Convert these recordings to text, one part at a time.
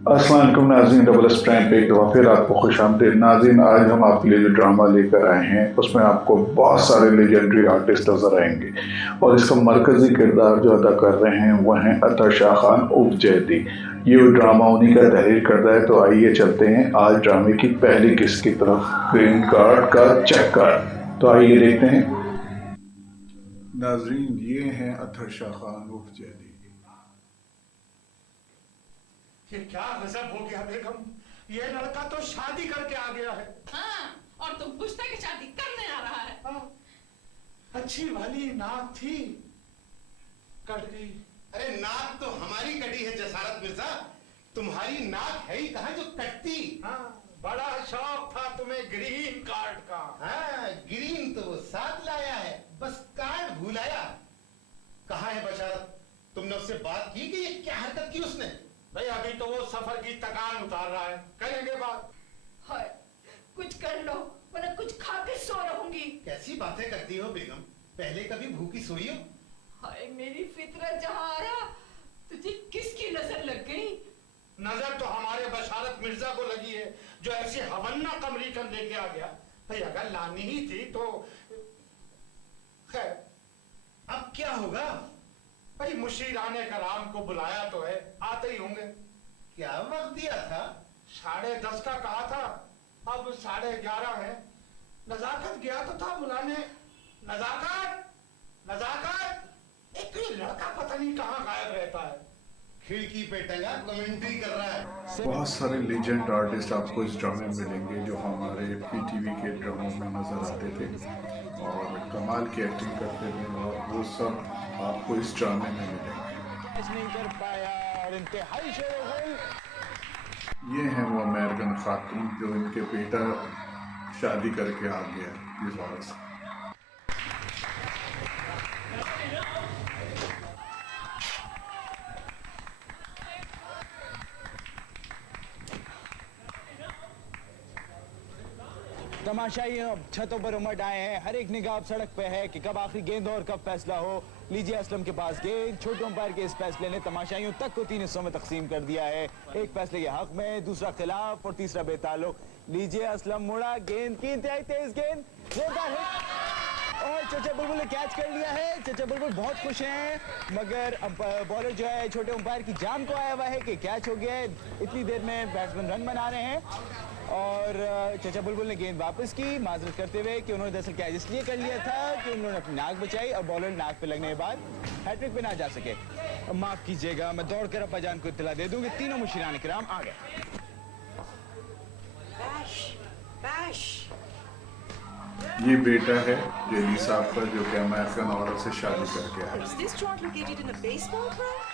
अस्सलाम वालेकुम नाज़रीन, डबल स्ट्रैंड पे एक दफ़ा फिर आपको खुशामदीद। नाज़रीन, आज हम आपके लिए जो ड्रामा लेकर आए हैं उसमें आपको बहुत सारे लेजेंडरी आर्टिस्ट नज़र आएंगे और इसका मरकज़ी किरदार जो अदा कर रहे हैं वह हैं अतर शाह खान उर्फ जैदी। ये ड्रामा उन्हीं का तहरीर करता है। तो आइए चलते हैं आज ड्रामे की पहली किस्त की तरफ, ग्रीन कार्ड का चक्कर। तो आइए देखते हैं। नाज़रीन, ये हैं अतर शाह खान उर्फ जैदी। ये क्या गजब हो गया बेगम, ये लड़का तो शादी करके आ गया है। हाँ, और तुम पूछते कि शादी करने आ रहा है। हाँ, अच्छी वाली नाक थी, कट गई। अरे नाक तो हमारी कटी है जसारत मिर्जा, तुम्हारी नाक है ही कहाँ जो कटती। हाँ, बड़ा शौक था तुम्हें ग्रीन कार्ड का। हाँ, ग्रीन तो वो साथ लाया है, बस कार्ड भूलाया। कहाँ है बशारत? तुमने उससे बात की कि ये क्या हरकत की उसने? भाई अभी तो वो सफर की थकान उतार रहा है, करेंगे बात। हाय, कुछ कर लो वरना कुछ खा के सो रहूंगी। कैसी बातें करती हो बेगम, पहले कभी भूखी सोई हो? हाय मेरी फितरत जहाँ आया, तुझे किसकी नजर लग गई? नजर तो हमारे बशारत मिर्जा को लगी है जो ऐसी हवन्ना कमरी कर लेके आ गया। भाई अगर लानी ही थी तो खैर, अब क्या होगा? भाई मुशीर आने का राम को बुलाया तो है, आते ही होंगे। क्या वक्त दिया था? 10:30 का कहा था, अब 11:30 है। नजाकत गया तो था बुलाने। नजाकत, नजाकत, एक तो ये लड़का पता नहीं कहाँ गायब रहता है। खिड़की पे टंगा कमेंट्री कर रहा है। बहुत सारे लेजेंड आर्टिस्ट आपको इस ड्रामे में मिलेंगे जो हमारे पीटीवी के ड्रामों में नज़र आते थे और कमाल की एक्टिंग करते थे, और वो सब आपको इस ड्रामे में मिलेंगे। नहीं कर पाया और इंतहाई शोरगुल। ये हैं वो अमेरिकन खातून जो इनके बेटा शादी करके आ गया इस औरत से। तमाशाई अब छतों पर उमड़ आए हैं, हर एक निगाह अब सड़क पे है कि कब आखिरी गेंद और कब फैसला हो। लीजिए असलम के पास गेंद, छोटे अंपायर के इस फैसले ने तमाशाइयों तक को 3 हिस्सों में तकसीम कर दिया है। एक फैसले के हक में, दूसरा खिलाफ और तीसरा बेताल्लुक। लीजिए असलम मुड़ा, गेंद की इंतहाई तेज गेंद, जोरदार हिट और चचा बुलबुल ने कैच कर लिया है। चचा बुलबुल बहुत खुश हैं, मगर बॉलर जो है छोटे अंपायर की जान को आया हुआ है कि कैच हो गया है। इतनी देर में बैट्समैन रन बना रहे हैं और चचा बुलबुल ने गेंद वापस की, माजरत करते हुए कि उन्होंने दरअसल कैच इसलिए कर लिया था कि उन्होंने अपनी नाक बचाई और बॉलर नाक पे लगने के बाद हैट्रिक पे ना जा सके। माफ कीजिएगा, मैं दौड़कर अब्बाजान को इत्तला दे दूंगी, तीनों मुशीरान किराम आ गए। ये बेटा है जेली साहब का जो कि अमेरिकन औरत से शादी करके आया। Is this joint located in a baseball ground?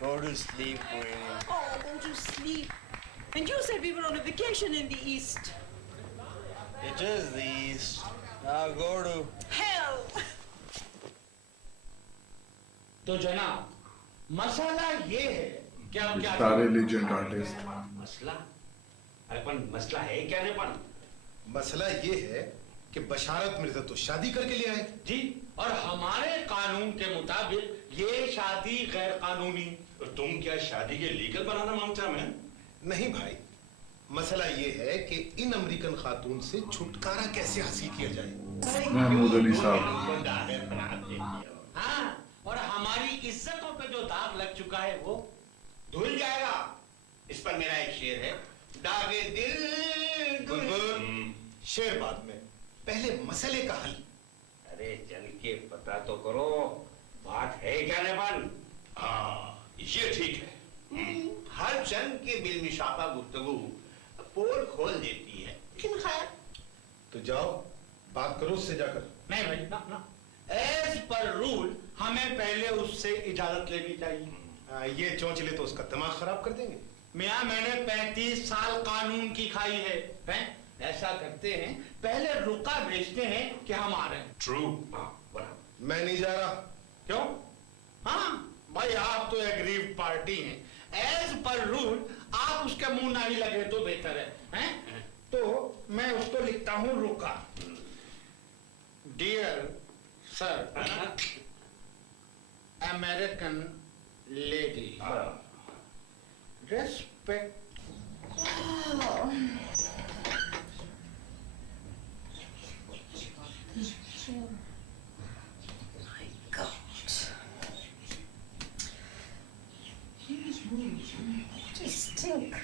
Go to sleep, Wayne. Oh, won't you sleep? And you said we were on a vacation in the East. It is the East. Now go to... Hell! तो जनाब, मसला ये है क्या क्या सारे legend artist. मसला? अरे पण मसला है क्या रे पण? मसला ये है कि बशारत मिर्जा तो शादी करके ले आए जी, और हमारे कानून के मुताबिक ये शादी गैर कानूनी। तुम क्या शादी के लीगल बनाना मांगता मैं? नहीं भाई, मसला ये है कि इन अमेरिकन खातून से छुटकारा कैसे हासिल किया जाए। महमूद अली साहब। हाँ, और हमारी इज्जतों पे जो दाग लग चुका है वो धुल जाएगा। इस पर मेरा एक शेर है, दागे दिल बुलबुल। शेर बाद में, पहले मसले का हल। अरे चल के पता तो करो, बात है क्या रे पण? हाँ, ये ठीक है। हर चंद के बिल मिशाफा गुफ्तगू पोल खोल देती है, लेकिन खैर तो जाओ बात करो उससे जाकर। नहीं भाई, ना ना, एज पर रूल हमें पहले उससे इजाजत लेनी चाहिए। ये चौंचले तो उसका दिमाग खराब कर देंगे। मियाँ मैंने 35 साल कानून की खाई है, हैं? ऐसा करते हैं, पहले रुका बेचते हैं कि हम आ रहे हैं। ट्रू। हाँ, बराबर। मैं नहीं जा रहा। क्यों? हाँ भाई, आप तो एग्रीव पार्टी हैं, एज पर रूल आप उसके मुंह ना ही लगे तो बेहतर है, हैं? तो मैं उसको लिखता हूं रुका। Dear sir, American lady, Respect. My God. They stink.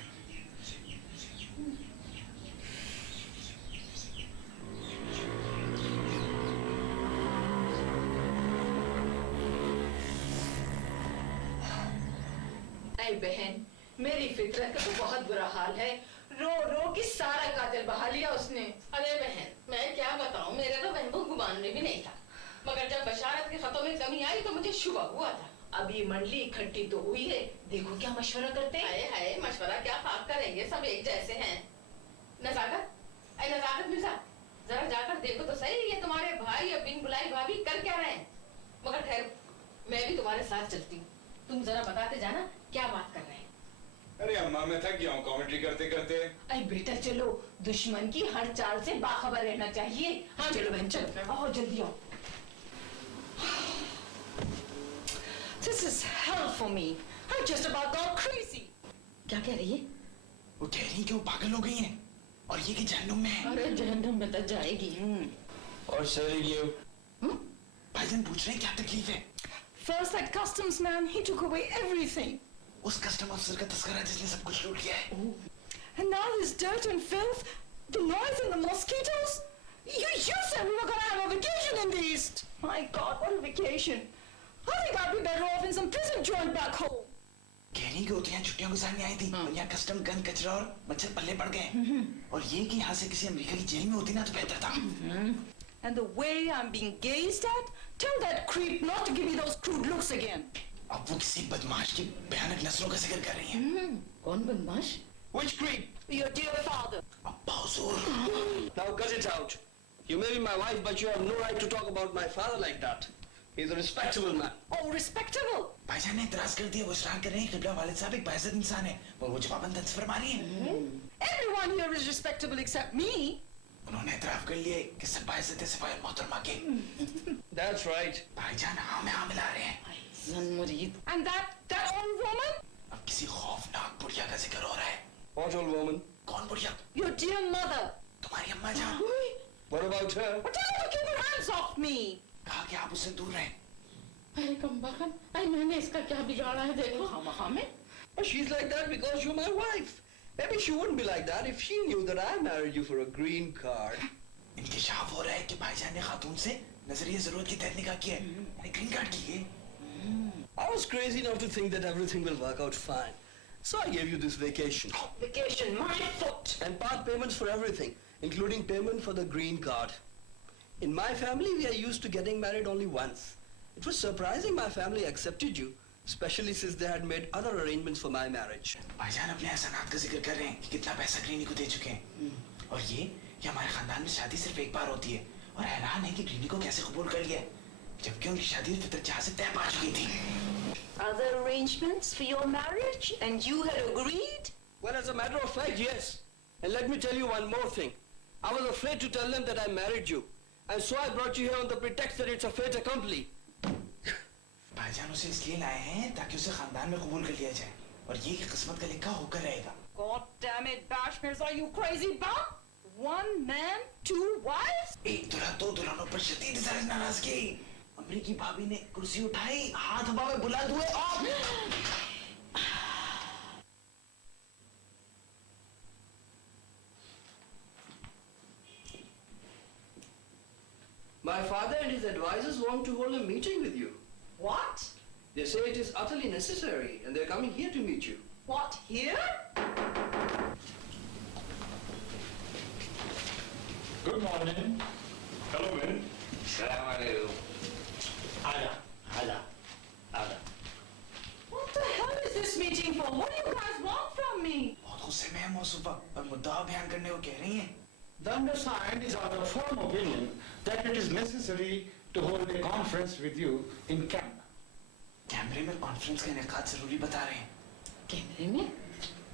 ऐ बहन, मेरी फितरत का तो बहुत बुरा हाल है। रो रो के सारा कातिल बहा लिया उसने। अरे बहन, मैं क्या बताऊं, मेरे तो बहन को गुमान में भी नहीं था, मगर जब बशारत के खतों में कमी आई तो मुझे शुबा हुआ था। अब ये मंडली इकट्ठी तो हुई है, देखो क्या मशवरा करते हैं। हाय हाय, मशवरा क्या खाक करेंगे, सब एक जैसे हैं। नजाकत, ऐ नजाकत मिर्जा, जरा जाकर देखो तो सही, ये तुम्हारे भाई या बिन बुलाई भाभी कर क्या रहे हैं। मगर ठहरो, मैं भी तुम्हारे साथ चलती हूँ, तुम जरा बताते जाना क्या बात कर रहे हैं। अरे अम्मा, मैं थक गया हूँ कमेंट्री करते करते। अरे बेटा चलो, दुश्मन की हर चाल से बाखबर रहना चाहिए। हाँ चलो बहन चलो, आओ जल्दी आओ। This is hell for me. I'm just about gone crazy. क्या कह रही है? वो कह रही कि वो पागल हो गई हैं और ये कि जहन्नुम में है। अरे जहन्नुम में तो जाएगी। और सर ये भाईजान पूछ रहे हैं क्या तकलीफ है? First that customs man, he took away everything. उस कस्टम अफसर का तस्करा जिसने सब कुछ लूट लिया है। And now this dirt and filth, the noise and the mosquitoes. You said we were going to have a vacation in the East. My God, what a vacation. I think I'd be better off in some prison joint back home. कह रही कि वो तो यहाँ छुट्टियों गुजारने आई थी और यहाँ कस्टम गन कचरा और मच्छर पल्ले पड़ गए और ये कि यहाँ से किसी अमेरिका की जेल में होती ना तो बेहतर था। And the way I'm being gazed at, tell that creep not to give me those crude looks again. अब वो किसी बदमाश की भयानक नस्लों का जिक्र कर रही है। कौन बदमाश? Which creep? Your dear father. अब्बा हुजूर। Now cut it out. You may be my wife, but you have no right to talk about my father like that. He's a respectable man. Oh, respectable. भाईजान ने इतराज कर दिया, वो इसरार कर रहे हैं किबला वालिद साहब एक बाइज्जत इंसान है और वो जवाबन तंज फरमा रही है। Everyone here is respectable except me. उन्होंने इतराफ कर लिया कि सब बाइज्जत है सिवाय मोहतरमा के। That's right. भाईजान हाँ में हाँ मिला रहे हैं। And that old woman? अब किसी खौफनाक बुढ़िया का जिक्र हो रहा है। What old woman? कौन बुढ़िया? Your dear mother. तुम्हारी अम्मा जान। What about her? But tell her to keep her hands off me. कहा कि आप उससे दूर रहें। अरे कमबख्त, अरे मैंने इसका क्या बिगाड़ा है देखो। हमें? Well, she's like that because you're my wife. Maybe she wouldn't be like that if she knew that I married you for a green card. इंकिशाफ हो रहा है कि भाईजान ने खातून से नजरिए जरूरत के तहत निकाह किया है, यानी ग्रीन कार्ड की है। I was crazy enough to think that everything will work out fine. So I gave you this vacation. Vacation, my foot. And part payments for everything, including payment for the green card. In my family, we are used to getting married only once. It was surprising my family accepted you, especially since they had made other arrangements for my marriage. भाईजान अपने एहसानात का जिक्र कर रहे हैं कि कितना पैसा ग्रीनी को दे चुके हैं और ये कि हमारे खानदान में शादी सिर्फ एक बार होती है और हैरान है कि ग्रीनी को कैसे कबूल कर लिया जबकि उनकी शादी फितर जहाँ से तय पा चुकी थी। Other arrangements for your marriage and you had agreed? Well, as a matter of fact, yes. And let me tell you one more thing. I was afraid to tell them that I married you. And so I brought you here on the pretext that it's a fait accompli. भाईजान उसे इसलिए लाए हैं ताकि उसे खानदान में कबूल कर लिया जाए और ये कि किस्मत का लिखा होकर रहेगा। God damn it, Bash Mirza, you crazy bum! One man, two wives? एक दुल्हा दो दुल्हनों पर शदीद इज़हार नाराजगी। अमेरिकी भाभी ने कुर्सी उठाई, हाथ हवा में बुलंद हुए और My father and his advisors want to hold a meeting with you. What? They say it is utterly necessary and they're coming here to meet you. What, here? Good morning. Hello, Min. Salam alaikum. आजा। What the hell is this meeting for? What do you guys want from me? बहुत गुस्से में है मौसूफा और मुद्दा बयान करने को कह रही हैं। The undersigned is of the firm opinion that it is necessary to hold a conference with you in camp. कैमरे में कॉन्फ्रेंस का इनेकाद जरूरी बता रहे हैं। कैमरे में?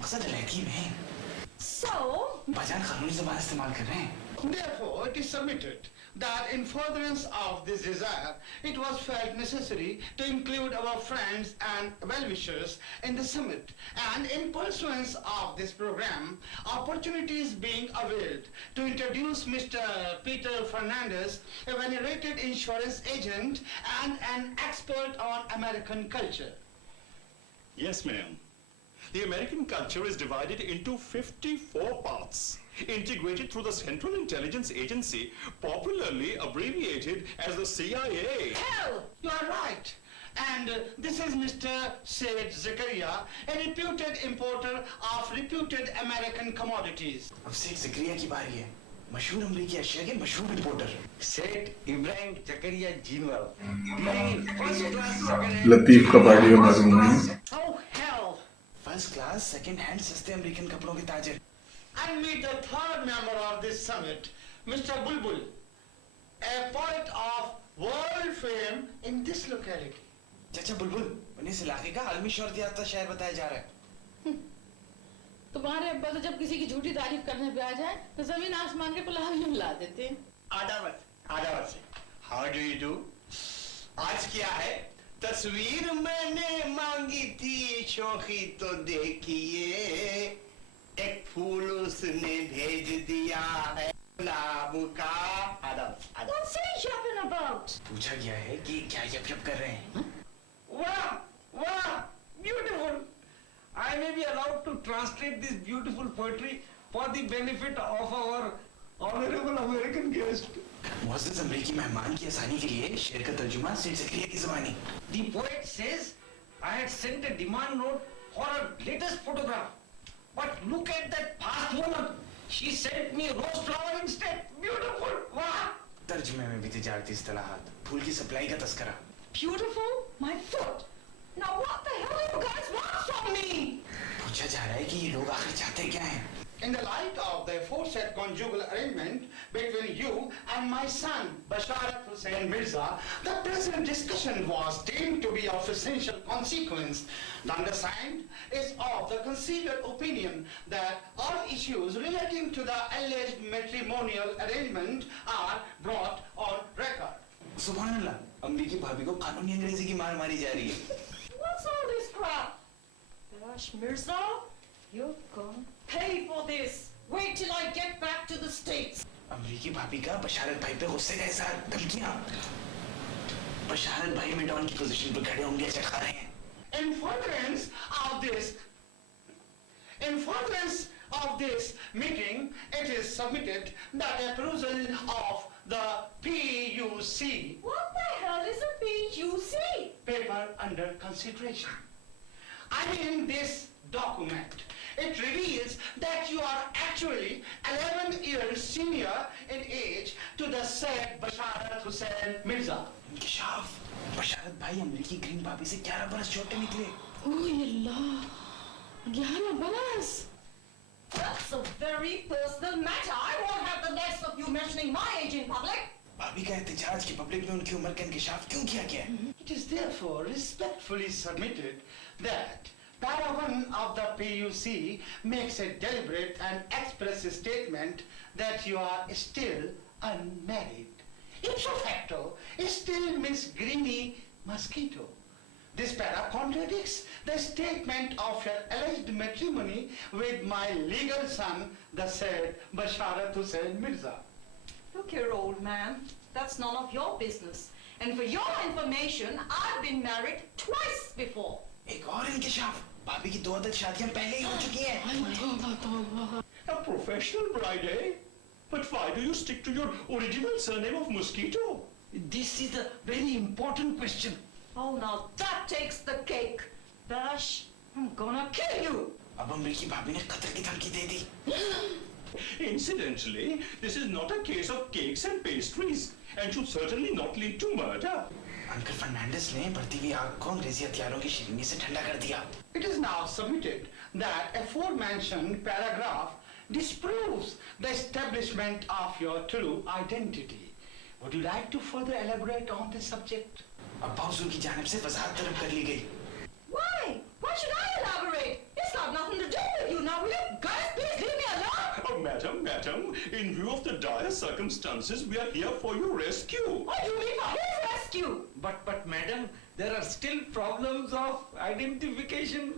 मकसद लड़की में। So? भाईजान कानूनी ज़बान इस्तेमाल कर रहे हैं। Therefore, it is submitted that in furtherance of this desire, it was felt necessary to include our friends and well-wishers in the summit. And in pursuance of this program, opportunities being availed to introduce Mr. Peter Fernandez, a venerated insurance agent and an expert on American culture. Yes, ma'am. The American culture is divided into 54 parts, integrated through the Central Intelligence Agency, popularly abbreviated as the CIA. Hell, you are right. And this is Mr. Said Zakaria, a reputed importer of reputed American commodities. अब सेठ ज़करिया की बारी है, मशहूर अमेरिकी अशिया के मशहूर रिपोर्टर। सेठ इब्राहिम जकरिया जीनवाल, फर्स्ट क्लास लतीफ कबाड़ी और मजमूनी। Oh, hell. First class second hand सस्ते अमेरिकन कपड़ों के ताजर। And meet the third member of this summit, Mr. Bulbul, a poet of world fame in this locality. चाचा बुलबुल, बने इस इलाके का आलमी शोहरत याफ्ता शहर बताया जा रहा है। तुम्हारे अब्बा तो जब किसी की झूठी तारीफ करने पे आ जाए तो जमीन आसमान के पुलाव ही मिला देते हैं। आदावत से हाउ डू यू डू? आज क्या है? तस्वीर मैंने मांगी थी, शौकी तो देखिए, एक फूल उसने भेज दिया है गुलाब का। आदावत। What's he yapping about? पूछा गया है कि क्या यप कर रहे हैं? Wow, beautiful. I may be allowed to translate this beautiful poetry for the benefit of our honorable American guest. मुअज़्ज़ज़ अमेरिकी मेहमान की आसानी के लिए शेर का तर्जुमा सेठ ज़करिया की ज़बानी। The poet says I had sent a demand note for her latest photograph, but look at that fast woman. She sent me rose flower instead. Beautiful. Wow. तर्जुमे में भी तिजारती इस्तिलाहात, फूल की सप्लाई का तस्करा। Beautiful? My foot. Now what the hell do you guys want from me? पूछा जा रहा है कि ये लोग आखिर चाहते क्या हैं? In the light of the aforesaid conjugal arrangement between you and my son, Basharat Hussain Mirza, the present discussion was deemed to be of essential consequence. The undersigned is of the considered opinion that all issues relating to the alleged matrimonial arrangement are brought on record. सुभान अल्लाह, अमेरिकी भाभी को कानूनी अंग्रेजी की मार मारी जा रही है। What's all this crap? Barash Mirza, you're gonna pay for this. Wait till I get back to the States. अमेरिकी भाभी का बशारत भाई पे गुस्से का इज़हार, धमकियां। बशारत भाई में डॉन की पोजीशन पर खड़े होंगे अच्छा खा रहे हैं। In furtherance of this meeting, it is submitted that a perusal of the PUC What the hell is a PUC? paper under consideration. I mean this document. It reveals that you are actually 11 years senior in age to the said Basharat Hussain Mirza. इंकशाफ, बशारत भाई अमेरिकी ग्रीन भाभी से 11 बरस छोटे निकले। ओह अल्लाह, 11 बरस। That's a very personal matter. I won't have the rest of you mentioning my age in public. भाभी का एहतजाज की पब्लिक में उनकी उम्र का इंकशाफ क्यों किया गया है? It is therefore respectfully submitted that Para 1 of the PUC makes a deliberate and express statement that you are still unmarried. Ipso facto, still Miss Greeny Mosquito. This para contradicts the statement of your alleged matrimony with my legal son, the said Basharat Hussain Mirza. Look here, old man. That's none of your business. And for your information, I've been married twice before. एक और इंकशाफ, भाभी की 2 अदद शादियां पहले ही हो चुकी हैं। A professional bride, eh? But why do you stick to your original surname of Mosquito? This is a very important question. Oh, now that takes the cake. Barash, I'm gonna kill you. अब अमेरिकी भाभी ने कत्ल की धमकी दे दी। Incidentally, this is not a case of cakes and pastries and should certainly not lead to murder. Uncle Fernandes ने बढ़ती हुई आग को अंग्रेजी हथियारों की शीरीनी से ठंडा कर दिया। It is now submitted that aforementioned paragraph disproves the establishment of your true identity. Would you like to further elaborate on this subject? अब्बा हुजूर की जानिब से वजाहत तलब कर ली गई। Why? Why should I elaborate? It's got nothing to do with you. Now, will you guys please leave me alone? Oh, madam, madam, in view of the dire circumstances, we are here for your rescue. What do you mean by his rescue? But madam, there are still problems of identification.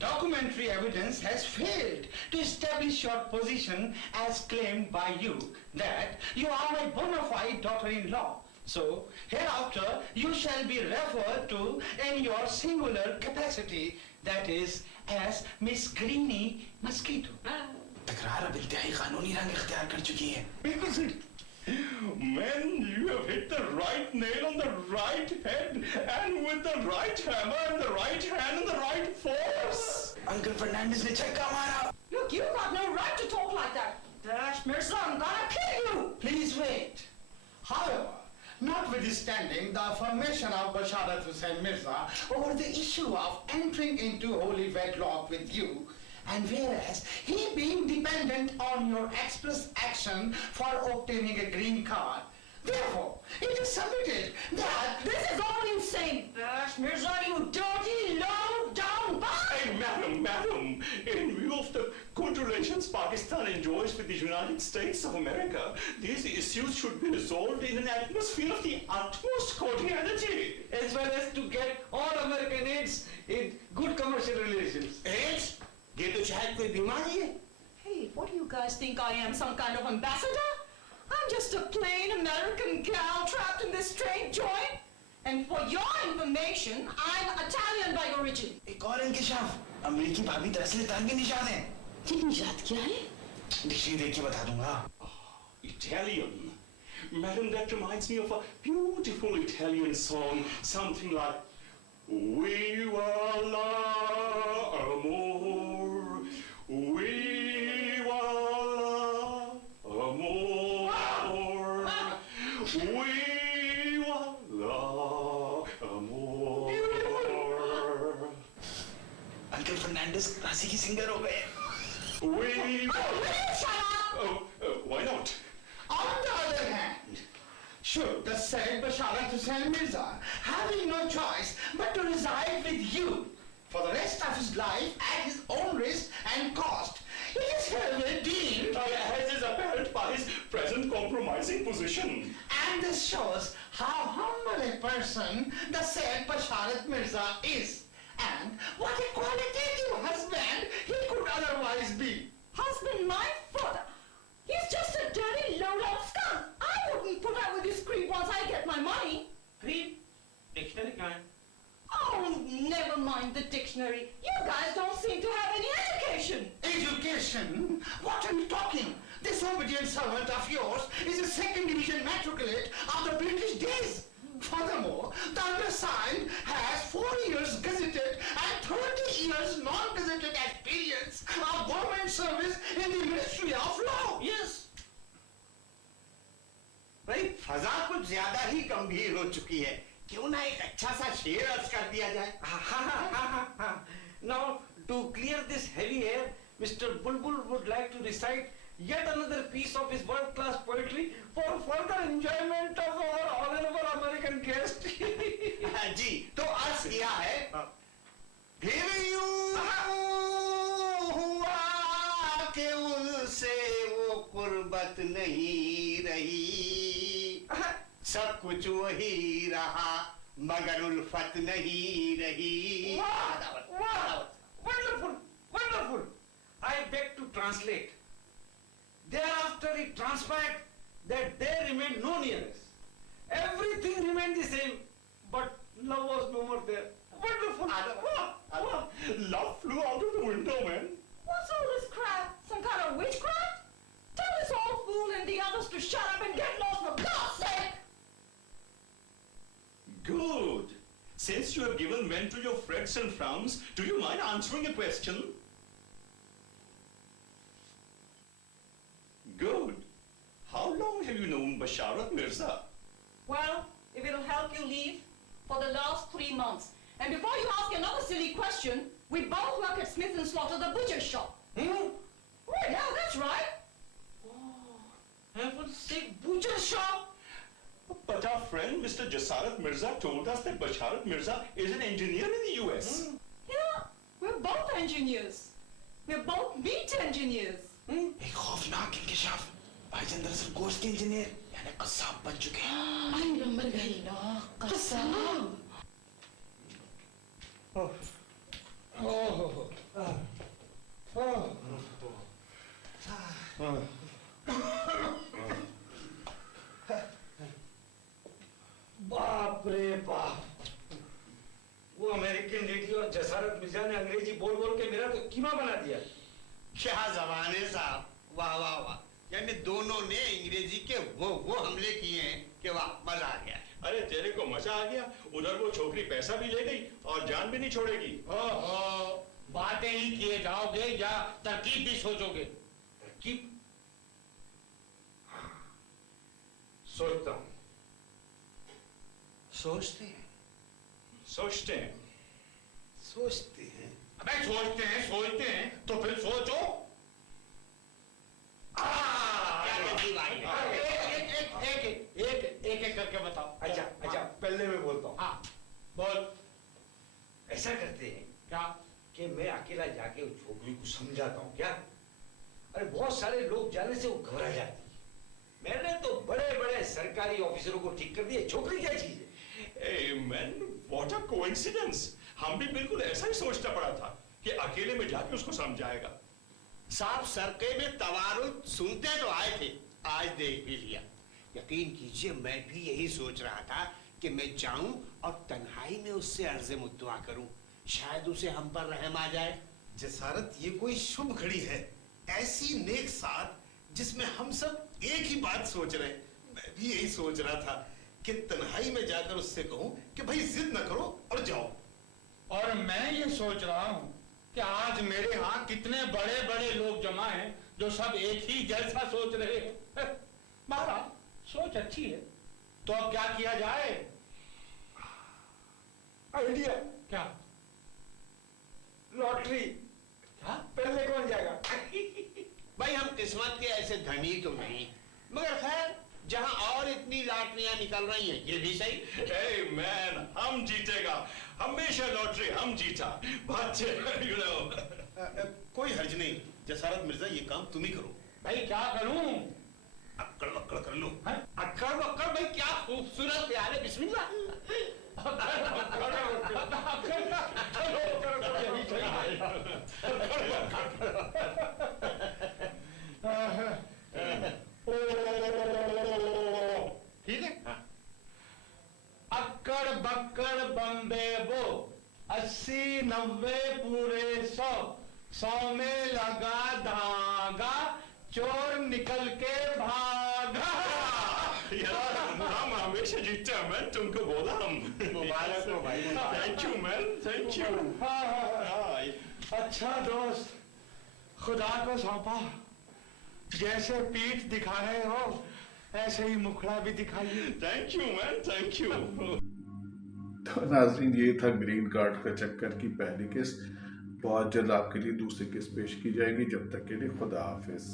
Documentary evidence has failed to establish your position as claimed by you, that you are my bona fide daughter-in-law. So, hereafter, you shall be referred to in your singular capacity, that is, as Miss Greenie Mosquito. तकरार अब इंतहाई कानूनी रंग इख्तियार कर चुकी है। Because man, you have hit the right nail on the right head, and with the right hammer and the right hand and the right force. Uncle Fernandes ने छक्का मारा। Look, you got no right to talk like that. Dash Mirza, I'm gonna kill you. Please wait. However, notwithstanding the affirmation of Basharat Hussain Mirza over the issue of entering into holy wedlock with you, and whereas he being dependent on your express action for obtaining a green card, therefore it is submitted that This is all insane. Dash Mirza, you dirty, low-down bastard. Hey, madam, in view of the good relations Pakistan enjoys with the United States of America, these issues should be resolved in an atmosphere of the utmost cordiality. As well as to get all American aids in good commercial relations. AIDS? ये तो शायद कोई बीमारी है। Hey, what do you guys think I am, some kind of ambassador? I'm just a plain American gal trapped in this strange joint. And for your information, I'm Italian by origin. एक और इंकिशाफ, अमेरिकी भाभी दरअसल इतालवी निशान है। ये निशात क्या है? डिक्शनरी देख के बता दूंगा। Italian. Madam, that reminds me of a beautiful Italian song, something like Viva l'amor, viva l'amor, viva l'amor. Uncle Fernandes classic की सिंगर हो गए। Viva. Shut up! Why not? on the other hand, should the said Basharat Hussain Mirza, having no choice but to reside with you for the rest of his life at his own risk and cost, it is hereby deemed, As is apparent by his present compromising position. and this shows how humble a person the said Basharat Mirza is, and what a qualitative husband he could otherwise be. Husband, my father. He's just a dirty, low-down skunk. I wouldn't put up with his creep once I get my money. Creep? Dictionary kind. Oh, never mind the dictionary. You guys don't seem to have any education. Education? What are you talking? This obedient servant of yours is a second division matriculate of the British days. Furthermore, the undersigned has 4 years gazetted and 30 years non-gazetted experience of government service in the Ministry of Law. Yes. भाई फजा कुछ ज्यादा ही गंभीर हो चुकी है, क्यों ना एक अच्छा सा शेर अर्ज कर दिया जाए। Now, to clear this heavy air, Mr. Bulbul would like to recite yet another piece of his world-class poetry for further enjoyment of our honorable American guest. जी, तो अर्ज किया है, फिर यूं हुआ कि उनसे वो कुर्बत नहीं रही, सब कुछ वही रहा मगर उल्फत नहीं रही। Wow! Wonderful! Wonderful! I beg to translate. Thereafter it transpired that there remained no nearness. Everything remained the same, but love was no more there. Wonderful! Wow. Love flew out of the window, man. What's all this crap? Some kind of witchcraft? Tell this old fool and the others to shut up and get lost for God's sake! Good. Since you have given vent to your frets and frowns, do you mind answering a question? Good. How long have you known Basharat Mirza? Well, if it'll help you leave, for the last 3 months. And before you ask another silly question, we both work at Smith & Slaughter, the butcher shop. Hmm? Oh, yeah, that's right. Heaven's sake, butcher shop! But our friend Mr. Jasarat Mirza told us that Basharat Mirza is an engineer in the US. Yeah, we're both engineers. We're both meat engineers. एक खौफनाक इंकशाफ। भाईजान दरअसल गोश्त के इंजीनियर यानी कसाब बन चुके हैं। आई नंबर गई ना कसाब। बाप रे बाप, वो अमेरिकन लेडी और जसारत मिर्जा ने अंग्रेजी बोल बोल के मेरा तो कीमा बना दिया। क्या जमाने साहब, वाह वाह वाह। यानी दोनों ने अंग्रेजी के वो हमले किए हैं कि वाह, मजा आ गया। अरे तेरे को मजा आ गया, उधर वो छोकरी पैसा भी ले गई और जान भी नहीं छोड़ेगी। ओहो, बातें ही किए जाओगे या तरकीब भी सोचोगे? तरकीब सोचता हूं। सोचते हैं, सोचते हैं। सोचते हैं। अबे सोचते हैं तो फिर सोचो। क्या कहती भाई? एक करके बताओ। अच्छा पहले मैं बोलता हूँ। हाँ बोल। ऐसा करते हैं क्या? कि मैं अकेला जाके उस छोकरी को समझाता हूँ। क्या? अरे बहुत सारे लोग जाने से वो घबरा जाती है। मैंने तो बड़े बड़े सरकारी ऑफिसरों को ठीक कर दिया। छोकरी क्या चीज है? Hey man, what a coincidence! हम भी बिल्कुल ऐसा ही सोचना पड़ा था कि अकेले में जाके उसको समझाएगा। साहब सरके में तवारुद सुनते तो आए थे, आज देख भी लिया। यकीन कीजिए मैं भी यही सोच रहा था कि मैं जाऊं और तन्हाई में उससे अर्ज़े मुद्दुआ करूं, शायद उसे हम पर रहम आ जाए। जसारत, ये कोई शुभ घड़ी है, ऐसी नेक साथ जिसमें हम सब एक ही बात सोच रहे हैं। मैं भी यही सोच रहा था कि तन्हाई में जाकर उससे कहूं कि भाई जिद न करो और जाओ। और मैं ये सोच रहा हूँ कि आज मेरे यहाँ कितने बड़े बड़े लोग जमा हैं जो सब एक ही जैसा सोच रहे हैं। महाराज, सोच अच्छी है, तो अब क्या किया जाए? आइडिया। क्या? लॉटरी। क्या? पहले कौन जाएगा? भाई हम किस्मत के ऐसे धनी तो नहीं, मगर खैर जहां और इतनी लाटरियां निकल रही हैं, ये भी सही। Hey man, हम जीतेगा, हमेशा लॉटरी हम जीता। बच्चे, you know। कोई हर्ज नहीं जसारत मिर्जा, ये काम तुम ही करो। भाई क्या करूं? अक्कड़ बक्कड़ कर लो। अक्कड़ बक्कड़? भाई क्या खूबसूरत प्यार है, बिस्मिल्लाह। ठीक है। अक्कड़ बक्कड़ बम्बे वो 80 90 पूरे 100 में लगा धागा, चोर निकल के भागा। यार हम हमेशा जीतते हैं मैन, तुमको बोला हम। मुबारक हो भाई। Thank you man, thank you. अच्छा दोस्त, खुदा को सौंपा, जैसे पीठ दिखा रहे हो ऐसे ही मुखड़ा भी दिखाइए। Thank you man, thank you. तो नाज़रीन, ये था ग्रीन कार्ड का चक्कर की पहली किस्त। बहुत जल्द आपके लिए दूसरी किस्त पेश की जाएगी। जब तक के लिए खुदा हाफिज।